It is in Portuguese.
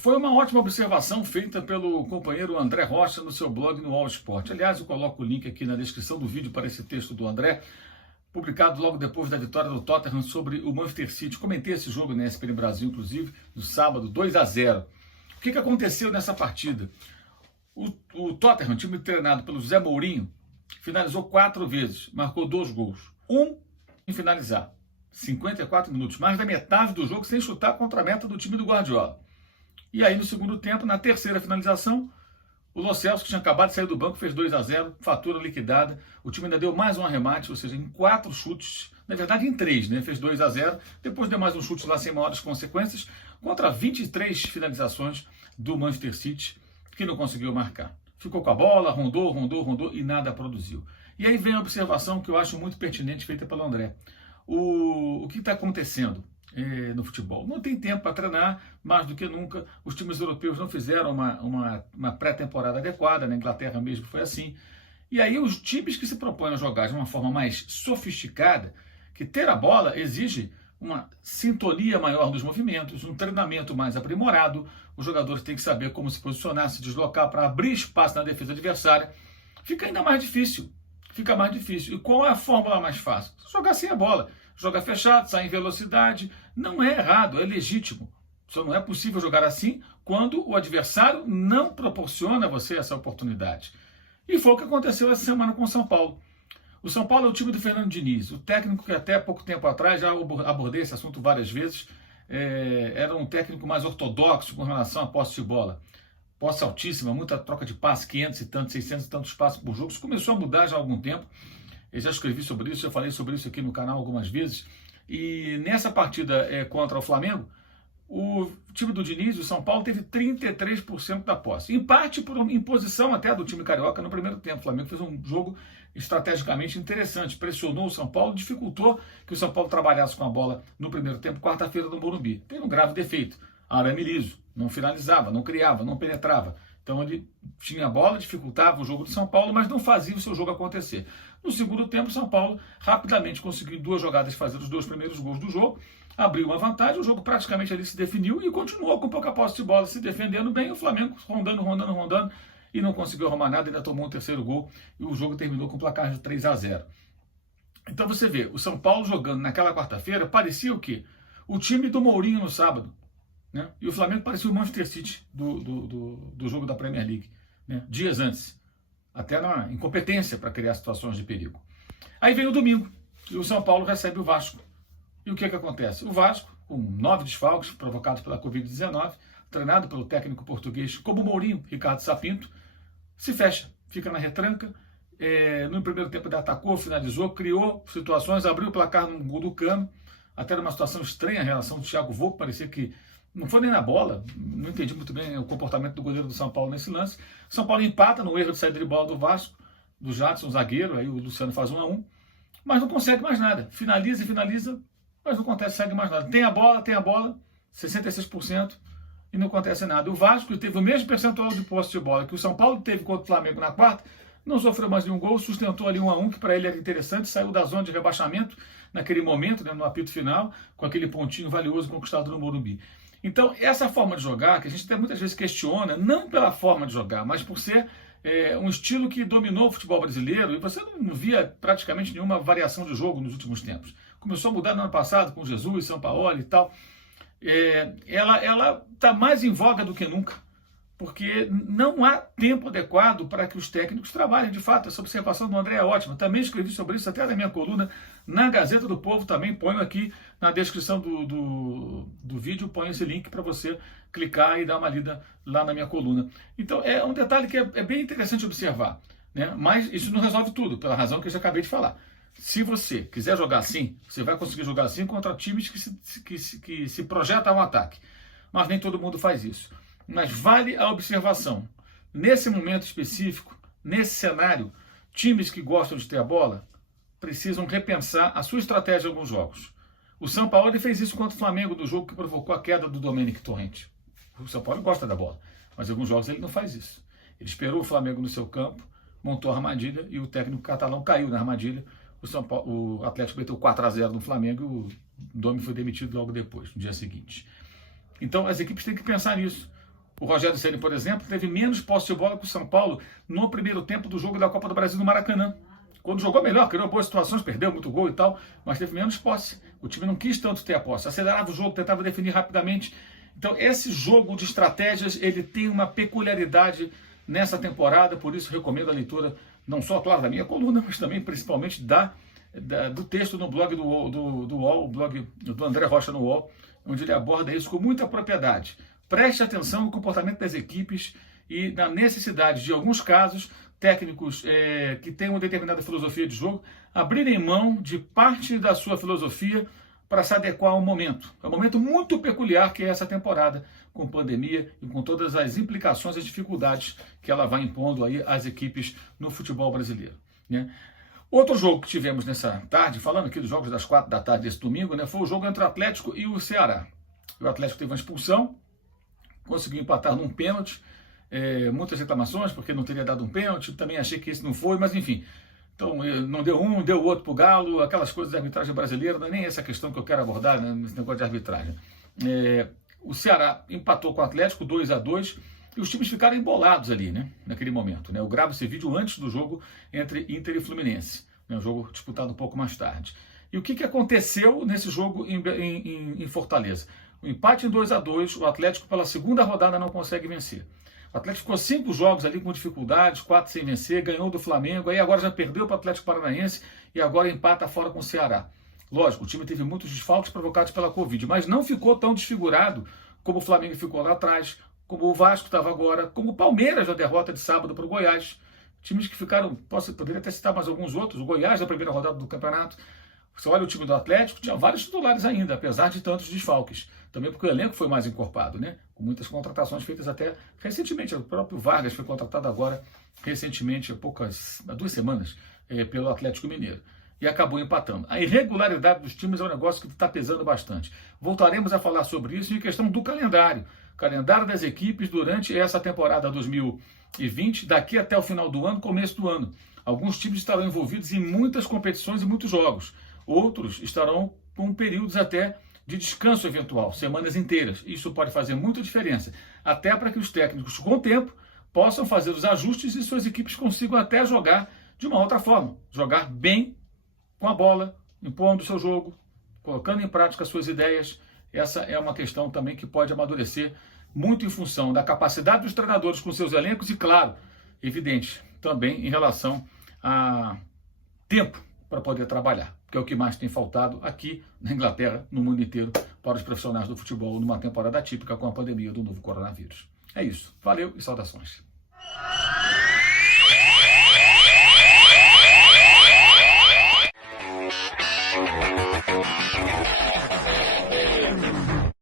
Foi uma ótima observação feita pelo companheiro André Rocha no seu blog no All Sport. Aliás, eu coloco o link aqui na descrição do vídeo para esse texto do André, publicado logo depois da vitória do Tottenham sobre o Manchester City. Comentei esse jogo na ESPN Brasil, inclusive, no sábado, 2-0. O que aconteceu nessa partida? O Tottenham, time treinado pelo Zé Mourinho, finalizou 4 vezes, marcou 2 gols. Um em finalizar, 54 minutos, mais da metade do jogo sem chutar contra a meta do time do Guardiola. E aí, no segundo tempo, na terceira finalização, o Lo Celso, que tinha acabado de sair do banco, fez 2-0, fatura liquidada. O time ainda deu mais um arremate, ou seja, em 4 chutes, na verdade em 3, né? Fez 2-0, depois deu mais um chute lá sem maiores consequências, contra 23 finalizações do Manchester City, que não conseguiu marcar. Ficou com a bola, rondou e nada produziu. E aí vem a observação que eu acho muito pertinente, feita pelo André. O que está acontecendo no futebol? Não tem tempo para treinar, mais do que nunca. Os times europeus não fizeram uma pré-temporada adequada, na Inglaterra mesmo foi assim. E aí os times que se propõem a jogar de uma forma mais sofisticada, que ter a bola exige uma sintonia maior dos movimentos, um treinamento mais aprimorado, os jogadores têm que saber como se posicionar, se deslocar para abrir espaço na defesa adversária, fica ainda mais difícil. Fica mais difícil. E qual é a fórmula mais fácil? Jogar sem a bola. Jogar fechado, sair em velocidade. Não é errado, é legítimo. Só não é possível jogar assim quando o adversário não proporciona a você essa oportunidade. E foi o que aconteceu essa semana com o São Paulo. O São Paulo é o time do Fernando Diniz, o técnico que até pouco tempo atrás, já abordei esse assunto várias vezes, era um técnico mais ortodoxo com relação à posse de bola. Posse altíssima, muita troca de passe, 500 e tantos, 600 e tantos passes por jogo. Isso começou a mudar já há algum tempo. Eu já escrevi sobre isso, já falei sobre isso aqui no canal algumas vezes. E nessa partida contra o Flamengo, o time do Diniz, o São Paulo, teve 33% da posse. Em parte por imposição até do time carioca no primeiro tempo. O Flamengo fez um jogo estrategicamente interessante, pressionou o São Paulo, dificultou que o São Paulo trabalhasse com a bola no primeiro tempo, quarta-feira no Morumbi. Tem um grave defeito, arame liso, não finalizava, não criava, não penetrava. Então ele tinha a bola, dificultava o jogo do São Paulo, mas não fazia o seu jogo acontecer. No segundo tempo, o São Paulo rapidamente conseguiu em 2 jogadas fazer os 2 primeiros gols do jogo, abriu uma vantagem, o jogo praticamente ali se definiu e continuou com pouca posse de bola, se defendendo bem, o Flamengo rondando, e não conseguiu arrumar nada, ainda tomou um 3º gol e o jogo terminou com o placar de 3-0. Então você vê, o São Paulo jogando naquela quarta-feira parecia o quê? O time do Mourinho no sábado, né? E o Flamengo parecia o Manchester City do jogo da Premier League, né? Dias antes, até na incompetência para criar situações de perigo. Aí vem o domingo e o São Paulo recebe o Vasco. E o que acontece? O Vasco, com 9 desfalques provocados pela Covid-19, treinado pelo técnico português como Mourinho, Ricardo Sapinto, se fecha, fica na retranca. No primeiro tempo ele atacou, finalizou, criou situações, abriu o placar no gol do Cano, até numa situação estranha a relação do Thiago Volpe, parecia que não foi nem na bola, não entendi muito bem o comportamento do goleiro do São Paulo nesse lance. São Paulo empata no erro de saída de bola do Vasco, do Jadson, zagueiro, aí o Luciano faz 1-1, mas não consegue mais nada. Finaliza, mas não segue mais nada. Tem a bola, 66%, e não acontece nada. O Vasco teve o mesmo percentual de posse de bola que o São Paulo teve contra o Flamengo na quarta, não sofreu mais nenhum gol, sustentou ali 1-1, que para ele era interessante, saiu da zona de rebaixamento naquele momento, né, no apito final, com aquele pontinho valioso conquistado no Morumbi. Então, essa forma de jogar, que a gente até muitas vezes questiona, não pela forma de jogar, mas por ser um estilo que dominou o futebol brasileiro, e você não via praticamente nenhuma variação de jogo nos últimos tempos. Começou a mudar no ano passado, com Jesus, Sampaoli e tal. Ela está mais em voga do que nunca, porque não há tempo adequado para que os técnicos trabalhem de fato. Essa observação do André é ótima. Também escrevi sobre isso até na minha coluna na Gazeta do Povo, também ponho aqui na descrição do vídeo, ponho esse link para você clicar e dar uma lida lá na minha coluna. Então é um detalhe que é bem interessante observar, né? Mas isso não resolve tudo, pela razão que eu já acabei de falar. Se você quiser jogar assim, você vai conseguir jogar assim contra times que se projetam ao ataque. Mas nem todo mundo faz isso. Mas vale a observação. Nesse momento específico, nesse cenário, times que gostam de ter a bola precisam repensar a sua estratégia em alguns jogos. O São Paulo fez isso contra o Flamengo, do jogo que provocou a queda do Domenic Torrente. O São Paulo gosta da bola, mas em alguns jogos ele não faz isso. Ele esperou o Flamengo no seu campo, montou a armadilha e o técnico catalão caiu na armadilha. O Atlético meteu 4-0 no Flamengo e o Domi foi demitido logo depois, no dia seguinte. Então as equipes têm que pensar nisso. O Rogério Ceni, por exemplo, teve menos posse de bola que o São Paulo no primeiro tempo do jogo da Copa do Brasil no Maracanã. Quando jogou melhor, criou boas situações, perdeu muito gol e tal, mas teve menos posse. O time não quis tanto ter a posse, acelerava o jogo, tentava definir rapidamente. Então, esse jogo de estratégias, ele tem uma peculiaridade nessa temporada, por isso recomendo a leitura, não só, claro, da minha coluna, mas também, principalmente, do texto no blog do UOL, o blog do André Rocha no UOL, onde ele aborda isso com muita propriedade. Preste atenção no comportamento das equipes e na necessidade de, em alguns casos, técnicos que têm uma determinada filosofia de jogo abrirem mão de parte da sua filosofia para se adequar ao momento. É um momento muito peculiar que é essa temporada, com pandemia e com todas as implicações e dificuldades que ela vai impondo aí às equipes no futebol brasileiro, né? Outro jogo que tivemos nessa tarde, falando aqui dos jogos das 4 da tarde desse domingo, né, foi o jogo entre o Atlético e o Ceará. O Atlético teve uma expulsão, conseguiu empatar num pênalti, muitas reclamações porque não teria dado um pênalti, também achei que esse não foi, mas enfim. Então, não deu um, deu o outro pro Galo, aquelas coisas de arbitragem brasileira, não é nem essa questão que eu quero abordar, né, nesse negócio de arbitragem. O Ceará empatou com o Atlético 2-2 e os times ficaram embolados ali, né, naquele momento, né. Eu gravo esse vídeo antes do jogo entre Inter e Fluminense, né, um jogo disputado um pouco mais tarde. E o que aconteceu nesse jogo em Fortaleza? O empate em 2-2, o Atlético pela segunda rodada não consegue vencer. O Atlético ficou 5 jogos ali com dificuldades, 4 sem vencer, ganhou do Flamengo, aí agora já perdeu para o Atlético Paranaense e agora empata fora com o Ceará. Lógico, o time teve muitos desfalques provocados pela Covid, mas não ficou tão desfigurado como o Flamengo ficou lá atrás, como o Vasco estava agora, como o Palmeiras na derrota de sábado para o Goiás. Times que ficaram, poderia até citar mais alguns outros, o Goiás na primeira rodada do campeonato. Você olha o time do Atlético, tinha vários titulares ainda, apesar de tantos desfalques. Também porque o elenco foi mais encorpado, né? Com muitas contratações feitas até recentemente. O próprio Vargas foi contratado agora, recentemente, há 2 semanas, pelo Atlético Mineiro. E acabou empatando. A irregularidade dos times é um negócio que está pesando bastante. Voltaremos a falar sobre isso em questão do calendário. Calendário das equipes durante essa temporada 2020, daqui até o final do ano, começo do ano. Alguns times estarão envolvidos em muitas competições e muitos jogos. Outros estarão com períodos até de descanso eventual, semanas inteiras. Isso pode fazer muita diferença, até para que os técnicos, com o tempo, possam fazer os ajustes e suas equipes consigam até jogar de uma outra forma. Jogar bem com a bola, impondo o seu jogo, colocando em prática as suas ideias. Essa é uma questão também que pode amadurecer muito em função da capacidade dos treinadores com seus elencos e, claro, evidente, também em relação a tempo para poder trabalhar, que é o que mais tem faltado aqui na Inglaterra, no mundo inteiro, para os profissionais do futebol numa temporada atípica com a pandemia do novo coronavírus. É isso. Valeu e saudações.